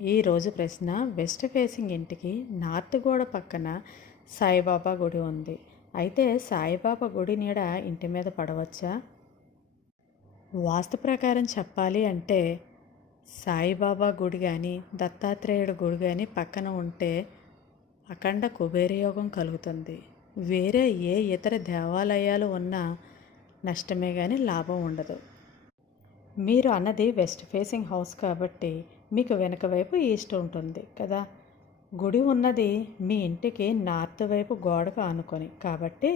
ఈరోజు ప్రశ్న, west facing ఇంటికి నార్త్ గోడ పక్కన సాయిబాబా గుడి ఉంది. అయితే సాయిబాబా గుడి నీడ ఇంటి మీద పడవచ్చా? వాస్తు ప్రకారం చెప్పాలి అంటే సాయిబాబా గుడి కానీ దత్తాత్రేయుడు గుడి కానీ పక్కన ఉంటే అఖండ కుబేరయోగం కలుగుతుంది. వేరే ఏ ఇతర దేవాలయాలు ఉన్నా నష్టమే కానీ లాభం ఉండదు. మీరు అన్నది వెస్ట్ ఫేసింగ్ హౌస్ కాబట్టి మీకు వెనక వైపు ఈస్ట్ ఉంటుంది కదా. గుడి ఉన్నది మీ ఇంటికి నార్త్ వైపు గోడకు ఆనుకొని, కాబట్టి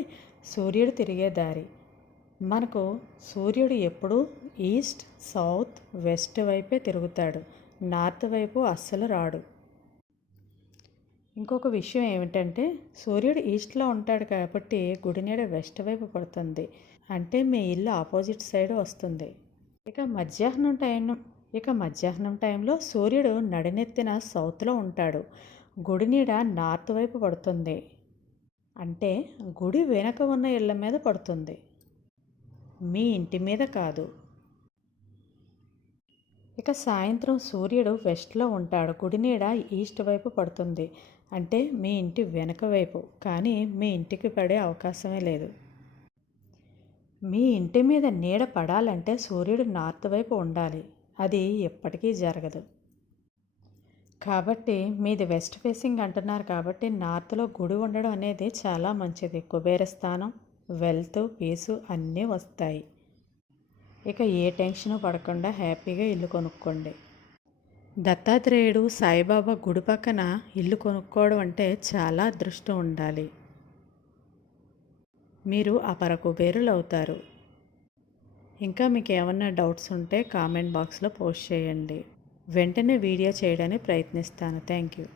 సూర్యుడు తిరిగే దారి. మనకు సూర్యుడు ఎప్పుడూ ఈస్ట్, సౌత్, వెస్ట్ వైపే తిరుగుతాడు. నార్త్ వైపు అస్సలు రాడు. ఇంకొక విషయం ఏమిటంటే సూర్యుడు ఈస్ట్లో ఉంటాడు కాబట్టి గుడి నీడ వెస్ట్ వైపు పడుతుంది. అంటే మీ ఇల్లు ఆపోజిట్ సైడ్ వస్తుంది. ఇక మధ్యాహ్నం టైంలో సూర్యుడు నడినెత్తిన సౌత్లో ఉంటాడు. గుడి నీడ నార్త్ వైపు పడుతుంది. అంటే గుడి వెనక ఉన్న ఇళ్ళ మీద పడుతుంది, మీ ఇంటి మీద కాదు. ఇక సాయంత్రం సూర్యుడు వెస్ట్లో ఉంటాడు. గుడి నీడ ఈస్ట్ వైపు పడుతుంది. అంటే మీ ఇంటి వెనక వైపు, కానీ మీ ఇంటికి పడే అవకాశమే లేదు. మీ ఇంటి మీద నీడ పడాలంటే సూర్యుడు నార్త్ వైపు ఉండాలి. అది ఎప్పటికీ జరగదు. కాబట్టి మీది వెస్ట్ ఫేసింగ్ అంటున్నారు కాబట్టి నార్త్లో గుడి ఉండడం అనేది చాలా మంచిది. కుబేరస్థానం, వెల్త్, పీసు అన్నీ వస్తాయి. ఇక ఏ టెన్షన్ పడకుండా హ్యాపీగా ఇల్లు కొనుక్కోండి. దత్తాత్రేయుడు సాయిబాబా గుడి పక్కన ఇల్లు కొనుక్కోవడం అంటే చాలా అదృష్టం ఉండాలి. మీరు అపర కుబేరులు అవుతారు. ఇంకా మీకు ఏమన్నా డౌట్స్ ఉంటే కామెంట్ బాక్స్లో పోస్ట్ చేయండి. వెంటనే వీడియో చేయడానికి ప్రయత్నిస్తాను. Thank you.